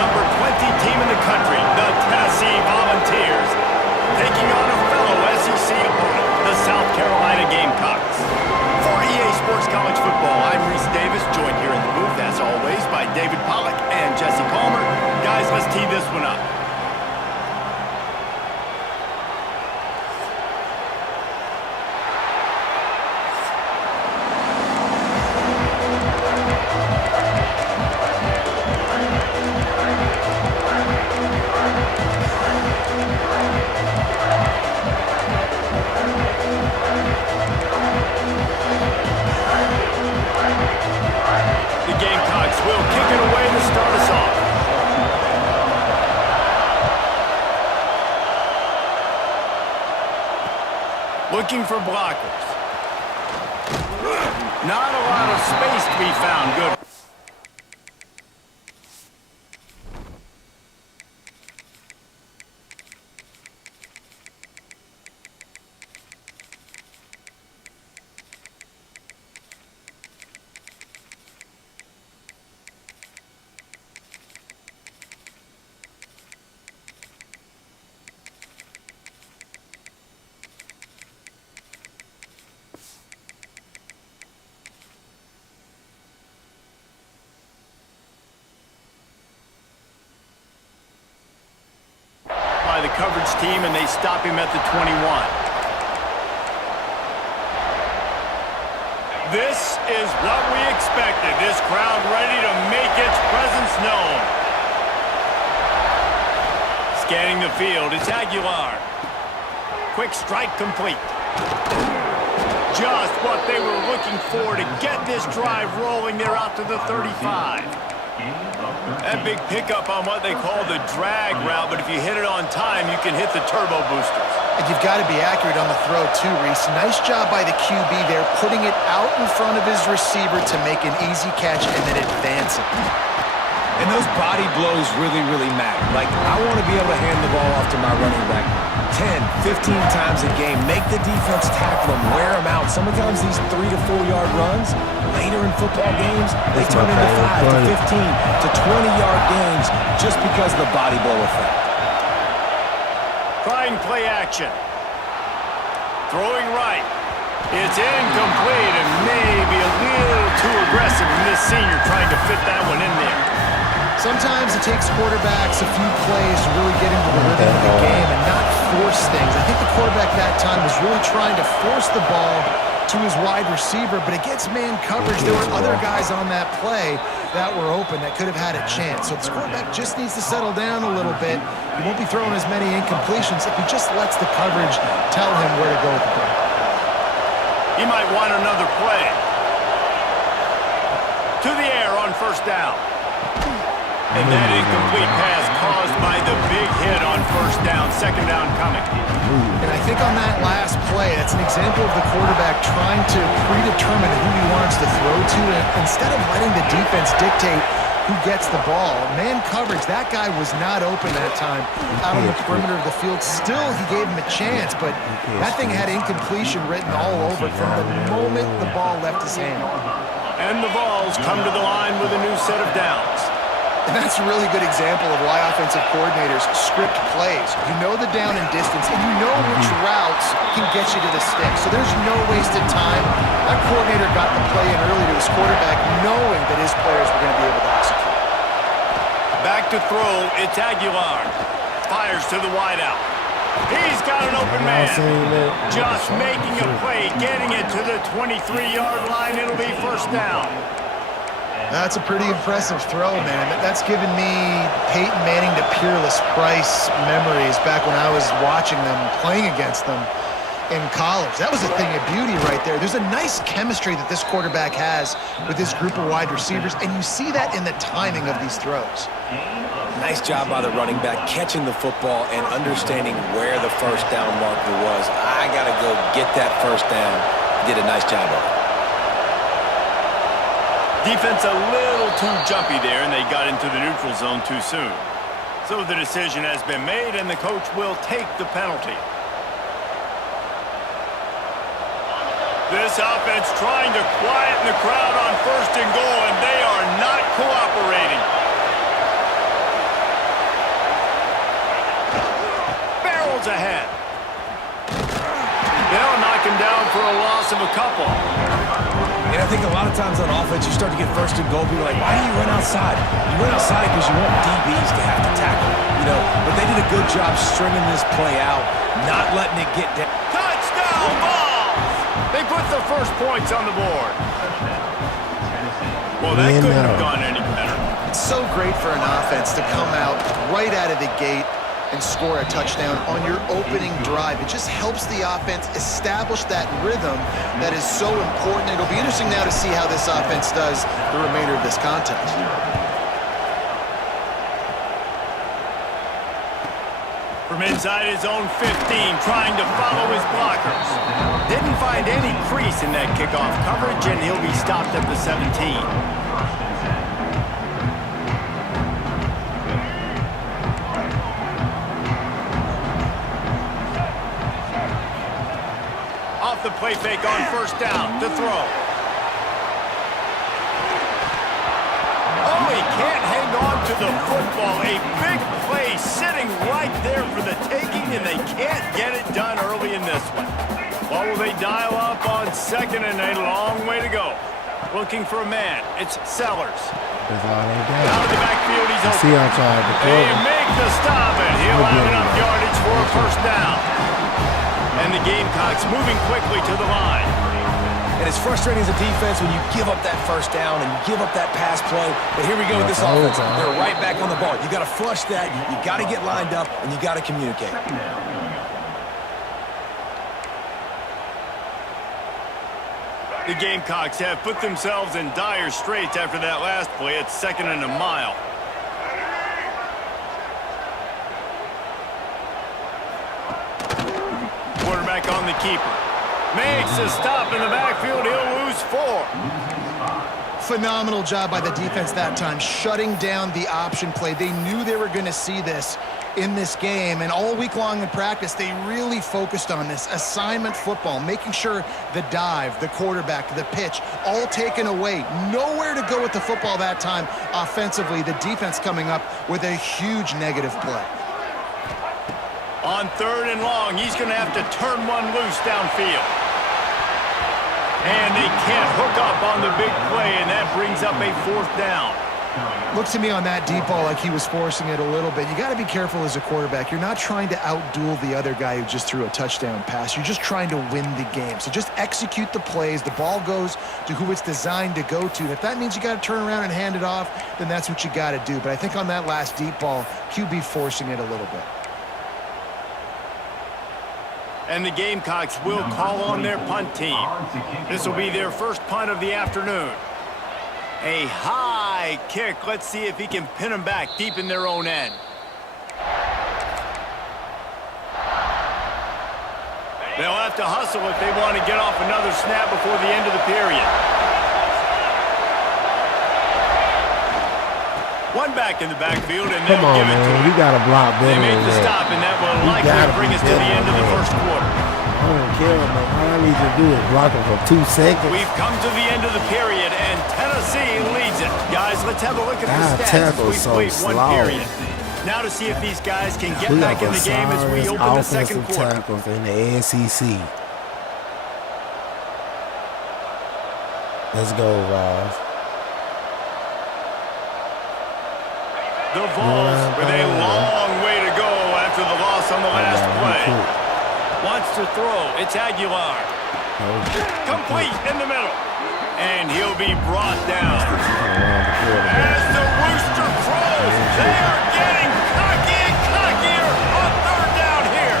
number 20 team in the country, the Tennessee Volunteers, taking on a fellow SEC opponent, the South Carolina Gamecocks. For EA Sports College Football, I'm Reese Davis, joined here in the booth, as always, by David Pollack and Jesse Palmer. Guys, let's tee this one up. Looking for blockers. Not a lot of space to be found. Good. The coverage team, and they stop him at the 21. This is what we expected. This crowd ready to make its presence known. Scanning the field, it's Aguilar. Quick strike complete. Just what they were looking for to get this drive rolling. They're out to the 35. That big pickup on what they call the drag route, but if you hit it on time, you can hit the turbo boosters. And you've got to be accurate on the throw too, Reese. Nice job by the QB there, putting it out in front of his receiver to make an easy catch and then advance it. And those body blows really, really matter. Like, I want to be able to hand the ball off to my running back 10, 15 times a game. Make the defense tackle them, wear them out. Sometimes these 3 to 4 yard runs, later in football games, they turn into 5 to 15 to 20-yard games just because of the body blow effect. Trying play action. Throwing right. It's incomplete and maybe a little too aggressive from this senior trying to fit that one in there. Sometimes it takes quarterbacks a few plays to really get into the rhythm of the game and not force things. I think the quarterback that time was really trying to force the ball to his wide receiver, but against man coverage, there were other guys on that play that were open that could have had a chance. So this quarterback just needs to settle down a little bit. He won't be throwing as many incompletions if he just lets the coverage tell him where to go with the ball. He might want another play. To the air on first down. And that incomplete pass caused by the big hit on first down. Second down coming. And I think on that last play, that's an example of the quarterback trying to predetermine who he wants to throw to. And instead of letting the defense dictate who gets the ball, man coverage, that guy was not open that time out on the perimeter of the field. Still, he gave him a chance, but that thing had incompletion written all over it from the moment the ball left his hand. And the Vols come to the line with a new set of downs. And that's a really good example of why offensive coordinators script plays. You know the down and distance, and you know which routes can get you to the stick. So there's no wasted time. That coordinator got the play in early to his quarterback, knowing that his players were going to be able to execute. Back to throw, it's Aguilar. Fires to the wideout. He's got an open man. Just making a play, getting it to the 23-yard line. It'll be first down. That's a pretty impressive throw, man. That's given me Peyton Manning to Peerless Price memories back when I was watching them, playing against them in college. That was a thing of beauty right there. There's a nice chemistry that this quarterback has with this group of wide receivers, and you see that in the timing of these throws. Nice job by the running back, catching the football and understanding where the first down marker was. I got to go get that first down. Did a nice job of it. Defense a little too jumpy there, and they got into the neutral zone too soon. So the decision has been made, and the coach will take the penalty. This offense trying to quieten the crowd on first and goal, and they are not cooperating. Vols ahead. They'll knock him down for a loss of a couple. And I think a lot of times on offense, you start to get first and goal. People are like, why do you run outside? You run outside because you want DBs to have to tackle, you know. But they did a good job stringing this play out, not letting it get down. Touchdown, Vols! They put the first points on the board. Well, that couldn't have gone any better. It's so great for an offense to come out right out of the gate and score a touchdown on your opening drive. It just helps the offense establish that rhythm that is so important. It'll be interesting now to see how this offense does the remainder of this contest. From inside his own 15, trying to follow his blockers. Didn't find any crease in that kickoff coverage, and he'll be stopped at the 17. Off the play fake on first down to throw. Oh, he can't hang on to the football. A big play sitting right there for the taking, and they can't get it done early in this one. What will they dial up on second and a long way to go? Looking for a man. It's Sellers. That's all they got. Out of the backfield, he's open. See how tried to throw. They make the stop, and he'll have enough yardage for a first down. And the Gamecocks moving quickly to the line. And it's frustrating as a defense when you give up that first down and you give up that pass play. But here we go with this offense. They're right back on the ball. You got to flush that. You got to get lined up, and you got to communicate. The Gamecocks have put themselves in dire straits after that last play. It's second and a mile. Quarterback on the keeper. Makes a stop in the backfield. He'll lose 4. Phenomenal job by the defense that time, shutting down the option play. They knew they were going to see this in this game, and all week long in practice, they really focused on this assignment football, making sure the dive, the quarterback, the pitch, all taken away. Nowhere to go with the football that time offensively. The defense coming up with a huge negative play. On third and long, he's going to have to turn one loose downfield. And they can't hook up on the big play, and that brings up a fourth down. Looks to me on that deep ball like he was forcing it a little bit. You got to be careful as a quarterback. You're not trying to outduel the other guy who just threw a touchdown pass. You're just trying to win the game. So just execute the plays. The ball goes to who it's designed to go to. And if that means you got to turn around and hand it off, then that's what you got to do. But I think on that last deep ball, QB forcing it a little bit. And the Gamecocks will call on their punt team. This will be their first punt of the afternoon. A high kick. Let's see if he can pin them back deep in their own end. They'll have to hustle if they want to get off another snap before the end of the period. One back in the backfield, and they'll give it to him. You got to block better. They made the stop, and that will likely bring us to the end of the first quarter. I don't care, man. All I need to do is block him for 2 seconds. We've come to the end of the period, and Tennessee leads it. Guys, let's have a look at the stats. We've played one period. Now to see if these guys can get back in the game as we open the second quarter. Tackles in the SEC. Let's go, Vols. The Vols with a long way to go after the loss on the last play. Wants to throw. It's Aguilar. Complete in the middle. And he'll be brought down. As the rooster crows, they are getting cocky and cockier on third down here.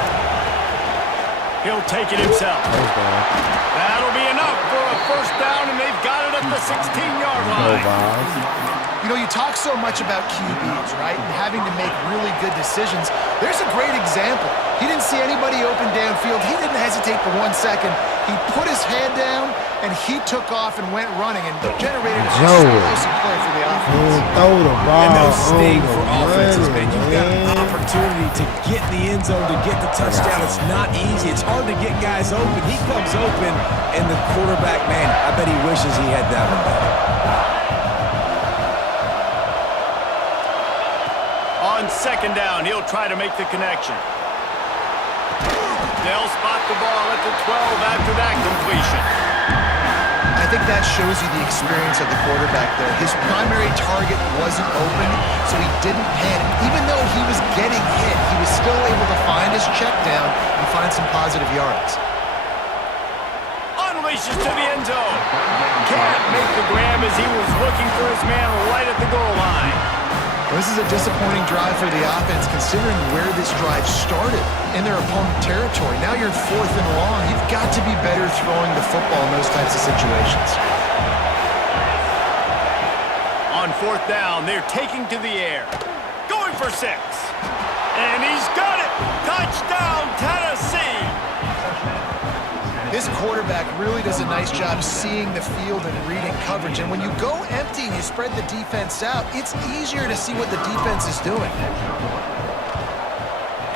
He'll take it himself. That'll be enough for a first down, and they've got it at the 16-yard line. You know, you talk so much about QBs, right, and having to make really good decisions. There's a great example. He didn't see anybody open downfield. He didn't hesitate for 1 second. He put his head down, and he took off and went running and generated a explosive play for the offense. Throw the ball. And those sting for offenses, man. You've got an opportunity to get in the end zone, to get the touchdown. It's not easy. It's hard to get guys open. He comes open, and the quarterback, man, I bet he wishes he had that one back. On second down, he'll try to make the connection. They'll spot the ball at the 12 after that completion. I think that shows you the experience of the quarterback there. His primary target wasn't open, so he didn't panic. Even though he was getting hit, he was still able to find his check down and find some positive yards. Unleashes to the end zone. Can't make the grab as he was looking for his man right at the goal line. This is a disappointing drive for the offense, considering where this drive started in their opponent territory. Now you're 4th and long. You've got to be better throwing the football in those types of situations. On 4th down, they're taking to the air. Going for 6. And he's got it. Touchdown, Tennessee. This quarterback really does a nice job seeing the field and reading coverage. And when you go empty and you spread the defense out, it's easier to see what the defense is doing.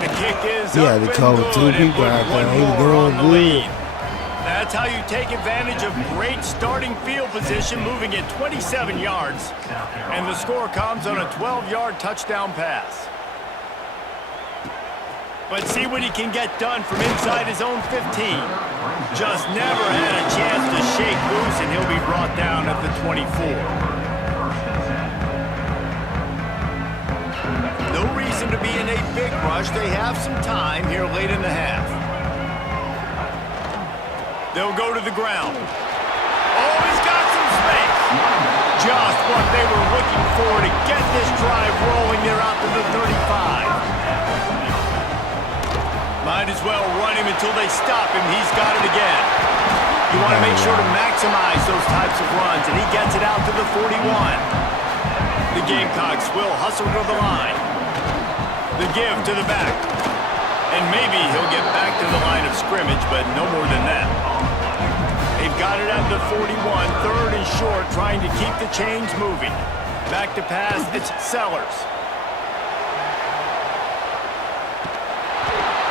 The kick is Yeah, up they and called good, 2 and people put out one there. He was more on doing the good. lead. That's how you take advantage of great starting field position, moving at 27 yards. And the score comes on a 12-yard touchdown pass. But see what he can get done from inside his own 15. Just never had a chance to shake loose, and he'll be brought down at the 24. No reason to be in a big rush. They have some time here late in the half. They'll go to the ground. Oh, he's got some space. Just what they were looking for to get this drive rolling. They're out to the 35. Might as well run him until they stop him. He's got it again. You want to make sure to maximize those types of runs, and he gets it out to the 41. The Gamecocks will hustle to the line. The give to the back. And maybe he'll get back to the line of scrimmage, but no more than that. They've got it at the 41, 3rd and short, trying to keep the chains moving. Back to pass, it's Sellers.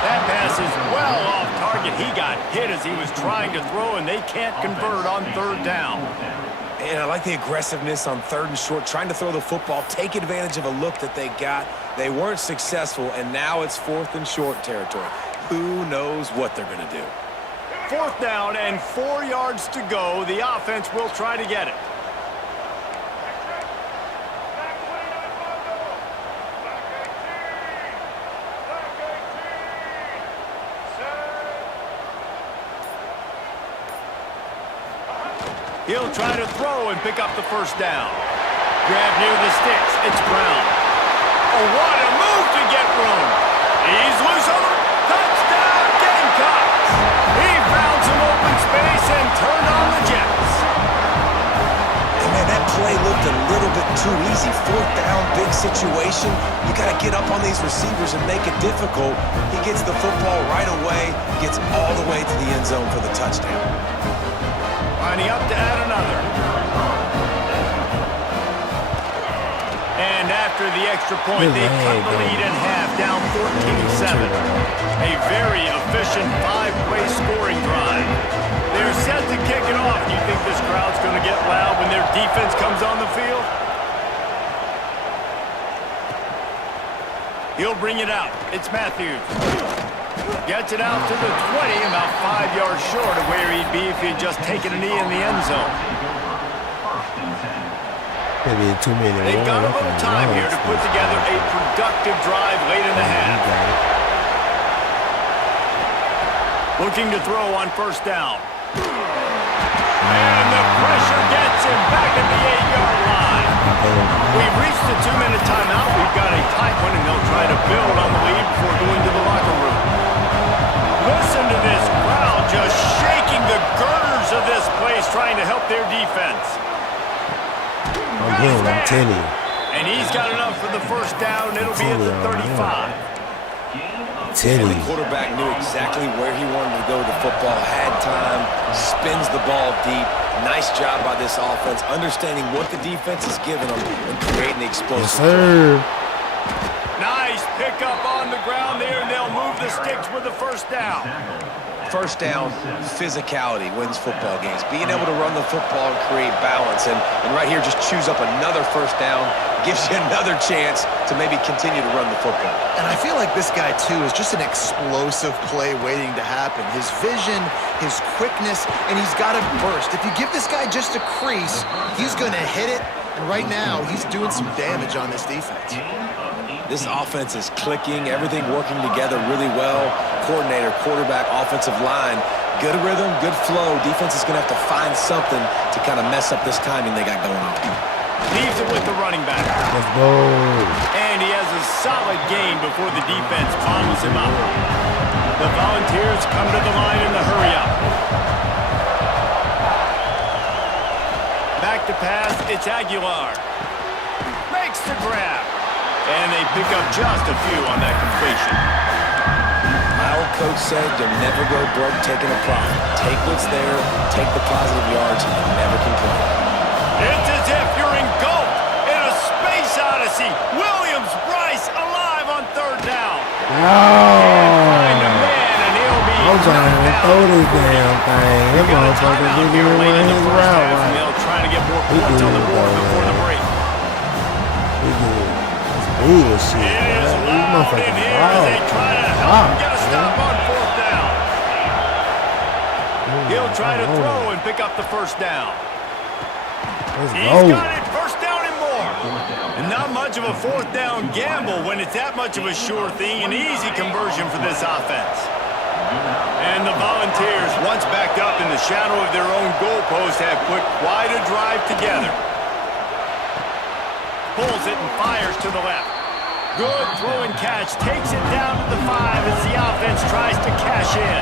That pass is well off target. He got hit as he was trying to throw, and they can't convert on 3rd down. And I like the aggressiveness on 3rd and short, trying to throw the football, take advantage of a look that they got. They weren't successful, and now it's 4th and short territory. Who knows what they're going to do? 4th down and 4 yards to go. The offense will try to get it. He'll try to throw and pick up the 1st down. Grab near the sticks. It's Brown. Oh, what a move to get room. He's loose on the touchdown, Gamecocks. He found some open space and turned on the Jets. And man, that play looked a little bit too easy. 4th down, big situation. You got to get up on these receivers and make it difficult. He gets the football right away, gets all the way to the end zone for the touchdown. Lining up to add another. And after the extra point, they cut the lead in half, down 14-7. A very efficient 5-play scoring drive. They're set to kick it off. Do you think this crowd's going to get loud when their defense comes on the field? He'll bring it out. It's Matthews. Gets it out to the 20, about 5 yards short of where he'd be if he'd just taken a knee in the end zone. Maybe too many. They've got a little time here to put together a productive drive late in the half. Looking to throw on 1st down. And the pressure gets him back at the 8-yard line. We've reached the 2-minute timeout. We've got a tight one, and they'll try to build on the lead before going to the locker room. Listen to this crowd just shaking the girders of this place, trying to help their defense. I'm telling you. And he's got enough for the 1st down. It'll be at the 35. And the quarterback knew exactly where he wanted to go with the football, had time, spins the ball deep. Nice job by this offense, understanding what the defense is giving them and creating the explosive. Yes, sir. Nice pickup on the ground there, and they'll move the sticks with the 1st down. first down physicality wins football games. Being able to run the football and create balance. And right here, just choose up another first down, gives you another chance to maybe continue to run the football. And I feel like this guy, too, is just an explosive play waiting to happen. His vision, his quickness, and he's got a burst. If you give this guy just a crease, he's going to hit it. And right now, he's doing some damage on this defense. This offense is clicking, everything working together really well. Coordinator, quarterback, offensive line, good rhythm, good flow. Defense is going to have to find something to kind of mess up this timing they got going on. Leaves it with the running back. Let's go. And he has a solid gain before the defense bottles him up. The Volunteers come to the line in the hurry-up. Back to pass, it's Aguilar. Makes the grab. And they pick up just a few on that completion. My old coach said you'll never go broke taking a profit. Take what's there, take the positive yards, and never complain. It's as if you're engulfed in a space odyssey. Williams Bryce alive on third down. No. Find a man, and he'll be I'm trying to throw this damn thing. That motherfucker didn't even run his route right. Trying to get more points on the board before the break. We good. Bullshit. It is These loud in motherfuckers here as they try to help him get a stop on fourth down. He'll try to throw and pick up the first down. He's got it, first down and more. And not much of a fourth down gamble when it's that much of a sure thing, an easy conversion for this offense. And the Volunteers, once backed up in the shadow of their own goalpost, have put quite a drive together. Pulls it and fires to the left. Good throw and catch. Takes it down to the 5 as the offense tries to cash in.